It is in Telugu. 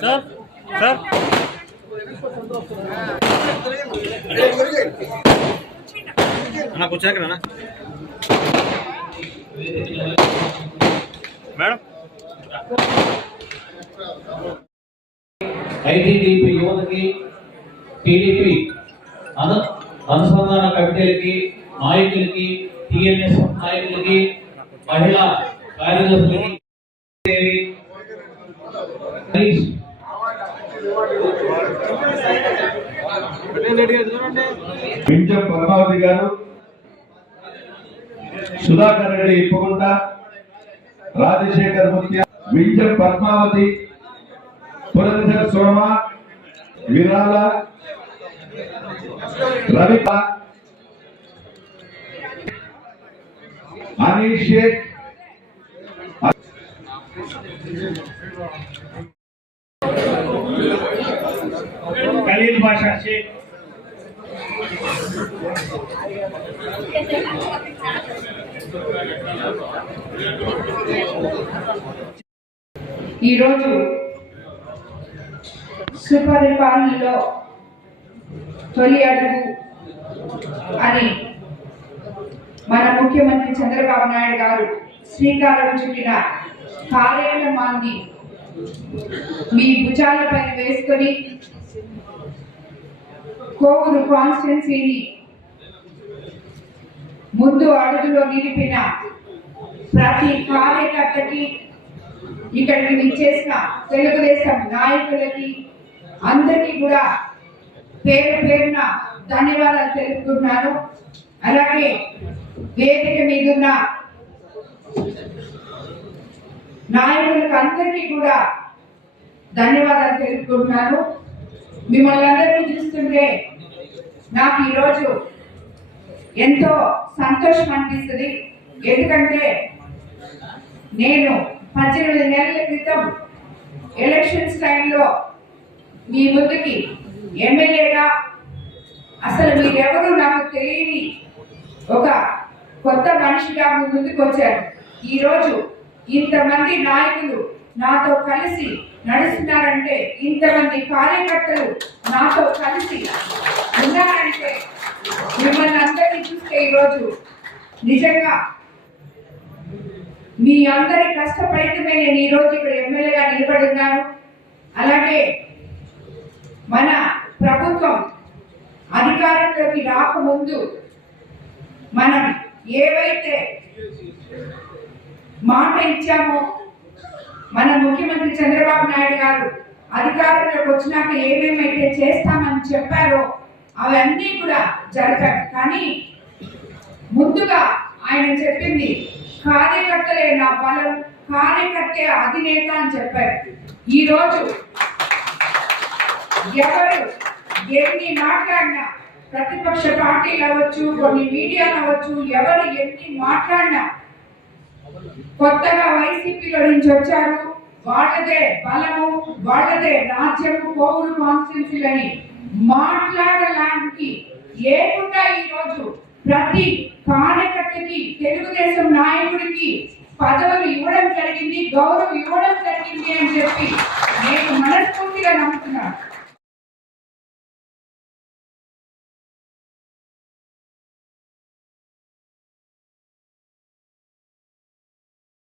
సార్ సార్ నాకు వచ్చాక మేడం ఐటీడీపీ యువతకి, టీడీపీ అనుసంధాన కమిటీలకి, నాయకులకి, టీఎన్ఎస్ నాయకులకి, మహిళా కార్యదర్శులకి, వింజం పద్మావతి గారు, సుధాకర్ రెడ్డి ఇప్పగుంట, రాజశేఖర్ ముత్య, వింజం పద్మావతి, పురంధర్ సోమ, విరాల, రవిక, అనీష్ షేక్, ఖలీల్ బాషా షేక్, ఈరోజు సుపరిపాలనలో తొలి అడుగు అని మన ముఖ్యమంత్రి చంద్రబాబు నాయుడు గారు శ్రీకారం చుట్టిన కార్యక్రమాన్ని మీ భుజాలపైన వేసుకొని కోవూరు కాన్స్టిట్యున్సీని ముందు అడుగులో నిలిపిన ప్రతి కార్యకర్తకి, ఇక్కడికి విచ్చేసిన తెలుగుదేశం నాయకులకి అందరికీ కూడా పేరు పేరున ధన్యవాదాలు తెలుపుతున్నాను. అలాగే వేదిక మీదున్న నాయకులకు అందరికీ కూడా ధన్యవాదాలు తెలుపుకుంటున్నాను. మిమ్మల్ని అందరినీ చూస్తుంటే నాకు ఈరోజు ఎంతో సంతోషం అనిపిస్తుంది. ఎందుకంటే నేను 18 నెలల క్రితం ఎలక్షన్స్ టైంలో మీ ముందుకి ఎమ్మెల్యేగా అసలు మీరెవరు నాకు తెలియని ఒక కొత్త మనిషిగా మీ ముందుకు వచ్చారు. ఈరోజు ఇంతమంది నాయకులు నాతో కలిసి నడుస్తున్నారంటే, ఇంతమంది కార్యకర్తలు నాతో కలిసి ఉన్నారంటే, మిమ్మల్ని అందరినీ చూస్తే ఈరోజు నిజంగా మీ అందరి కష్టపడితేనే నేను ఈరోజు ఇక్కడ ఎమ్మెల్యేగా నిలబడి ఉన్నాను. అలాగే మన ప్రభుత్వం అధికారంలోకి రాకముందు మనం ఏవైతే మాట ఇచ్చామో, మన ముఖ్యమంత్రి చంద్రబాబు నాయుడు గారు అధికారంలోకి వచ్చినాక ఏమేమైతే చేస్తామని చెప్పారో అవన్నీ కూడా జరిగాయి. కానీ ముందుగా ఆయన చెప్పింది కార్యకర్తలే నా బలం, కార్యకర్తే అధినేత అని చెప్పారు. ఈరోజు ఎవరు ఎన్ని మాట్లాడినా, ప్రతిపక్ష పార్టీలు అవ్వచ్చు, కొన్ని మీడియాలు అవ్వచ్చు, ఎవరు ఎన్ని మాట్లాడినా, కొత్తగా వైసీపీలో నుంచి వచ్చారు, వాళ్ళదే బలము, వాళ్ళదే రాజ్యము, కోవూరు కాన్స్టిట్యున్సీలని మాట్లాడడానికి లేకుండా ఈరోజు ప్రతి కార్యకర్తకి, తెలుగుదేశం నాయకుడికి పదవులు ఇవ్వడం జరిగింది, గౌరవం ఇవ్వడం జరిగింది అని చెప్పి నేను మనస్ఫూర్తిగా నమ్ముతున్నాను.